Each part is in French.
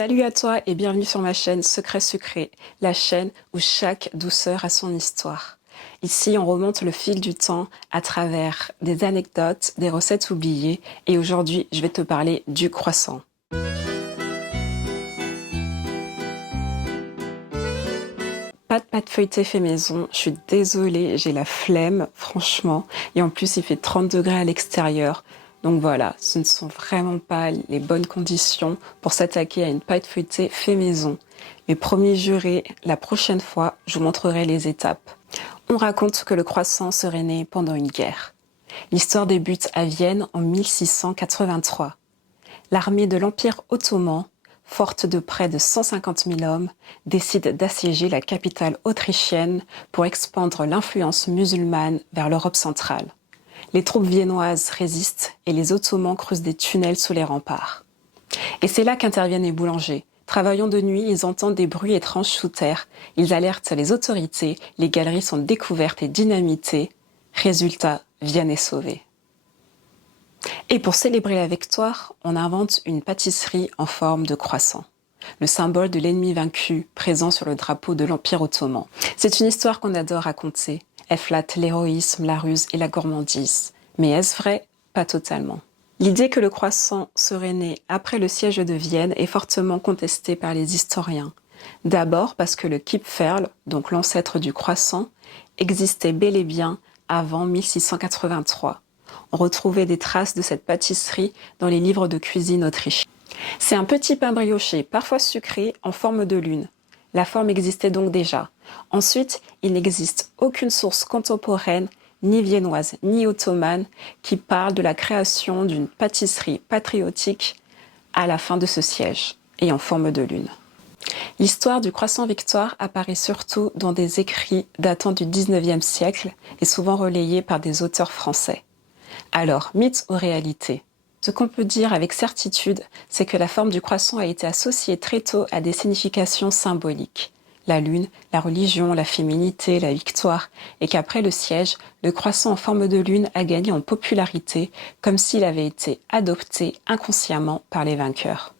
Salut à toi et bienvenue sur ma chaîne Secret Sucré, la chaîne où chaque douceur a son histoire. Ici, on remonte le fil du temps à travers des anecdotes, des recettes oubliées et aujourd'hui, je vais te parler du croissant. Pas de pâte feuilletée fait maison, je suis désolée, j'ai la flemme, franchement. Et en plus, il fait 30 degrés à l'extérieur. Donc voilà, ce ne sont vraiment pas les bonnes conditions pour s'attaquer à une pâte feuilletée fait maison. Mais promis juré, la prochaine fois, je vous montrerai les étapes. On raconte que le croissant serait né pendant une guerre. L'histoire débute à Vienne en 1683. L'armée de l'Empire ottoman, forte de près de 150 000 hommes, décide d'assiéger la capitale autrichienne pour expandre l'influence musulmane vers l'Europe centrale. Les troupes viennoises résistent et les Ottomans creusent des tunnels sous les remparts. Et c'est là qu'interviennent les boulangers. Travaillant de nuit, ils entendent des bruits étranges sous terre. Ils alertent les autorités, les galeries sont découvertes et dynamitées. Résultat, Vienne est sauvée. Et pour célébrer la victoire, on invente une pâtisserie en forme de croissant, le symbole de l'ennemi vaincu présent sur le drapeau de l'Empire ottoman. C'est une histoire qu'on adore raconter. Elle flatte l'héroïsme, la ruse et la gourmandise. Mais est-ce vrai? Pas totalement. L'idée que le croissant serait né après le siège de Vienne est fortement contestée par les historiens. D'abord parce que le Kipferl, donc l'ancêtre du croissant, existait bel et bien avant 1683. On retrouvait des traces de cette pâtisserie dans les livres de cuisine autrichiens. C'est un petit pain brioché, parfois sucré, en forme de lune. La forme existait donc déjà. Ensuite, il n'existe aucune source contemporaine, ni viennoise, ni ottomane, qui parle de la création d'une pâtisserie patriotique à la fin de ce siège, et en forme de lune. L'histoire du croissant Victoire apparaît surtout dans des écrits datant du 19e siècle et souvent relayés par des auteurs français. Alors, mythe ou réalité? Ce qu'on peut dire avec certitude, c'est que la forme du croissant a été associée très tôt à des significations symboliques. La lune, la religion, la féminité, la victoire, et qu'après le siège, le croissant en forme de lune a gagné en popularité, comme s'il avait été adopté inconsciemment par les vainqueurs.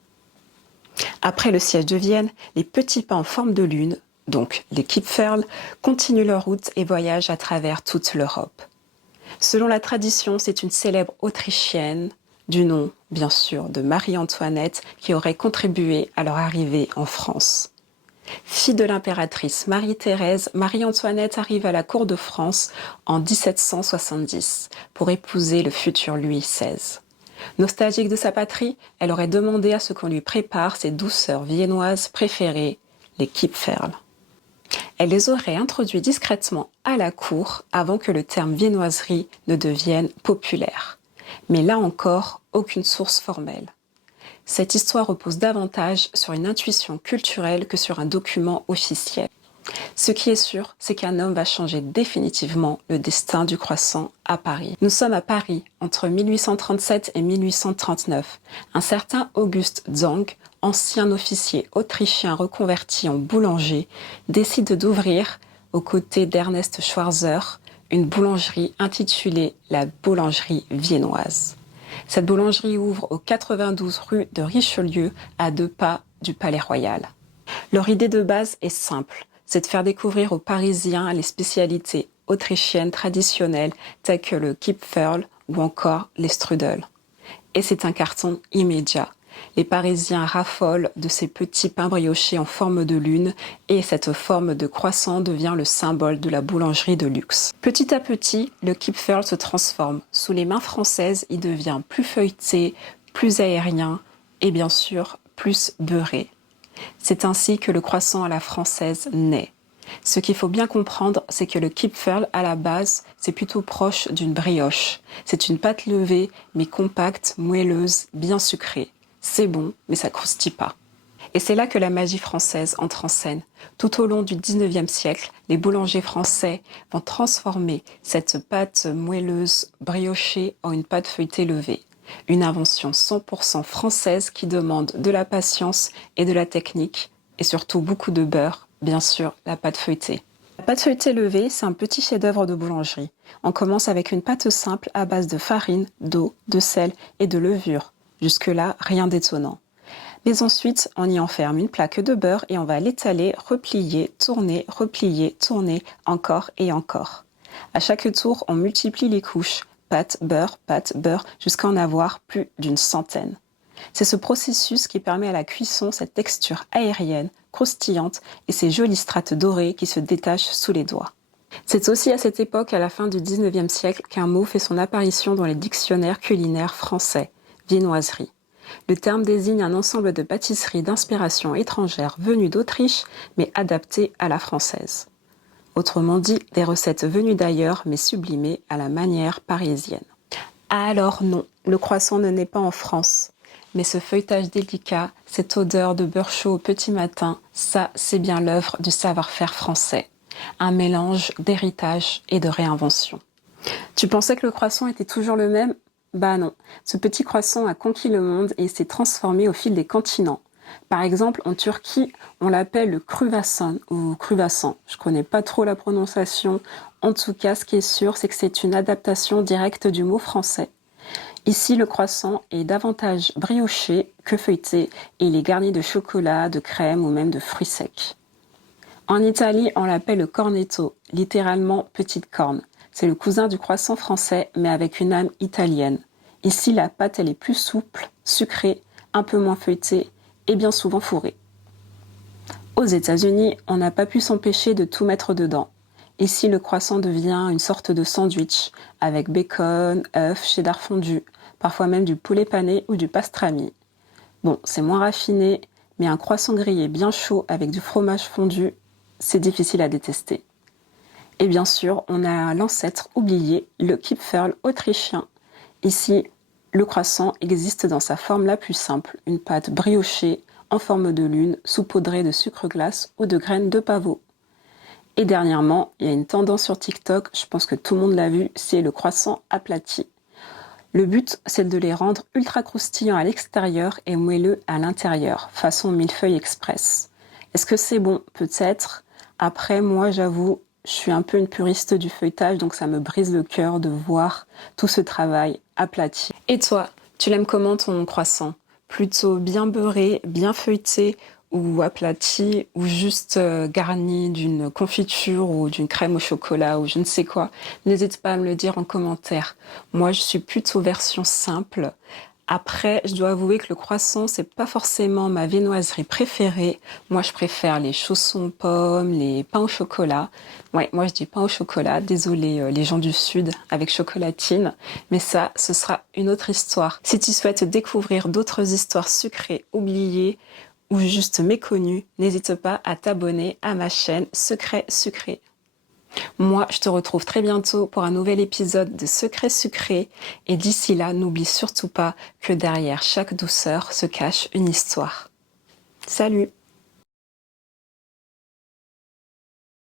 Après le siège de Vienne, les petits pains en forme de lune, donc les Kipferl, continuent leur route et voyagent à travers toute l'Europe. Selon la tradition, c'est une célèbre Autrichienne, du nom, bien sûr, de Marie-Antoinette, qui aurait contribué à leur arrivée en France. Fille de l'impératrice Marie-Thérèse, Marie-Antoinette arrive à la cour de France en 1770 pour épouser le futur Louis XVI. Nostalgique de sa patrie, elle aurait demandé à ce qu'on lui prépare ses douceurs viennoises préférées, les Kipferl. Elle les aurait introduits discrètement à la cour avant que le terme viennoiserie ne devienne populaire. Mais là encore, aucune source formelle. Cette histoire repose davantage sur une intuition culturelle que sur un document officiel. Ce qui est sûr, c'est qu'un homme va changer définitivement le destin du croissant à Paris. Nous sommes à Paris entre 1837 et 1839. Un certain Auguste Zang, ancien officier autrichien reconverti en boulanger, décide d'ouvrir, aux côtés d'Ernest Schwarzer, une boulangerie intitulée la Boulangerie viennoise. Cette boulangerie ouvre au 92 rue de Richelieu, à 2 pas du Palais Royal. Leur idée de base est simple, c'est de faire découvrir aux Parisiens les spécialités autrichiennes traditionnelles telles que le Kipferl ou encore les strudels. Et c'est un carton immédiat. Les Parisiens raffolent de ces petits pains briochés en forme de lune et cette forme de croissant devient le symbole de la boulangerie de luxe. Petit à petit, le Kipferl se transforme. Sous les mains françaises, il devient plus feuilleté, plus aérien et bien sûr plus beurré. C'est ainsi que le croissant à la française naît. Ce qu'il faut bien comprendre, c'est que le Kipferl, à la base, c'est plutôt proche d'une brioche. C'est une pâte levée, mais compacte, moelleuse, bien sucrée. C'est bon, mais ça croustille pas. Et c'est là que la magie française entre en scène. Tout au long du 19e siècle, les boulangers français vont transformer cette pâte moelleuse, briochée, en une pâte feuilletée levée. Une invention 100% française qui demande de la patience et de la technique, et surtout beaucoup de beurre, bien sûr, la pâte feuilletée. La pâte feuilletée levée, c'est un petit chef-d'œuvre de boulangerie. On commence avec une pâte simple à base de farine, d'eau, de sel et de levure. Jusque-là, rien d'étonnant. Mais ensuite, on y enferme une plaque de beurre et on va l'étaler, replier, tourner, encore et encore. À chaque tour, on multiplie les couches, pâte, beurre, jusqu'à en avoir plus d'une centaine. C'est ce processus qui permet à la cuisson cette texture aérienne, croustillante et ces jolies strates dorées qui se détachent sous les doigts. C'est aussi à cette époque, à la fin du XIXe siècle, qu'un mot fait son apparition dans les dictionnaires culinaires français, viennoiserie. Le terme désigne un ensemble de pâtisseries d'inspiration étrangère venues d'Autriche, mais adaptées à la française. Autrement dit, des recettes venues d'ailleurs, mais sublimées à la manière parisienne. Alors non, le croissant ne naît pas en France. Mais ce feuilletage délicat, cette odeur de beurre chaud au petit matin, ça, c'est bien l'œuvre du savoir-faire français. Un mélange d'héritage et de réinvention. Tu pensais que le croissant était toujours le même ? Bah non, ce petit croissant a conquis le monde et s'est transformé au fil des continents. Par exemple, en Turquie, on l'appelle le kruvassan ou kruvassan. Je connais pas trop la prononciation. En tout cas, ce qui est sûr, c'est que c'est une adaptation directe du mot français. Ici, le croissant est davantage brioché que feuilleté et il est garni de chocolat, de crème ou même de fruits secs. En Italie, on l'appelle le cornetto, littéralement petite corne. C'est le cousin du croissant français, mais avec une âme italienne. Ici, la pâte, elle est plus souple, sucrée, un peu moins feuilletée et bien souvent fourrée. Aux États-Unis, on n'a pas pu s'empêcher de tout mettre dedans. Ici, le croissant devient une sorte de sandwich, avec bacon, œufs, cheddar fondu, parfois même du poulet pané ou du pastrami. Bon, c'est moins raffiné, mais un croissant grillé bien chaud avec du fromage fondu, c'est difficile à détester. Et bien sûr, on a l'ancêtre oublié, le Kipferl autrichien. Ici, le croissant existe dans sa forme la plus simple, une pâte briochée en forme de lune, saupoudrée de sucre glace ou de graines de pavot. Et dernièrement, il y a une tendance sur TikTok, je pense que tout le monde l'a vu, c'est le croissant aplati. Le but, c'est de les rendre ultra croustillants à l'extérieur et moelleux à l'intérieur, façon millefeuille express. Est-ce que c'est bon ? Peut-être. Après, moi, j'avoue, je suis un peu une puriste du feuilletage, donc ça me brise le cœur de voir tout ce travail aplati. Et toi, tu l'aimes comment ton croissant ? Plutôt bien beurré, bien feuilleté ou aplati ou juste garni d'une confiture ou d'une crème au chocolat ou je ne sais quoi ? N'hésite pas à me le dire en commentaire. Moi, je suis plutôt version simple. Après, je dois avouer que le croissant, c'est pas forcément ma viennoiserie préférée. Moi, je préfère les chaussons aux pommes, les pains au chocolat. Ouais, moi, je dis pain au chocolat. Désolé, les gens du Sud avec chocolatine. Mais ça, ce sera une autre histoire. Si tu souhaites découvrir d'autres histoires sucrées, oubliées ou juste méconnues, n'hésite pas à t'abonner à ma chaîne Secret Sucré. Moi, je te retrouve très bientôt pour un nouvel épisode de Secrets Sucrés. Et d'ici là, n'oublie surtout pas que derrière chaque douceur se cache une histoire. Salut!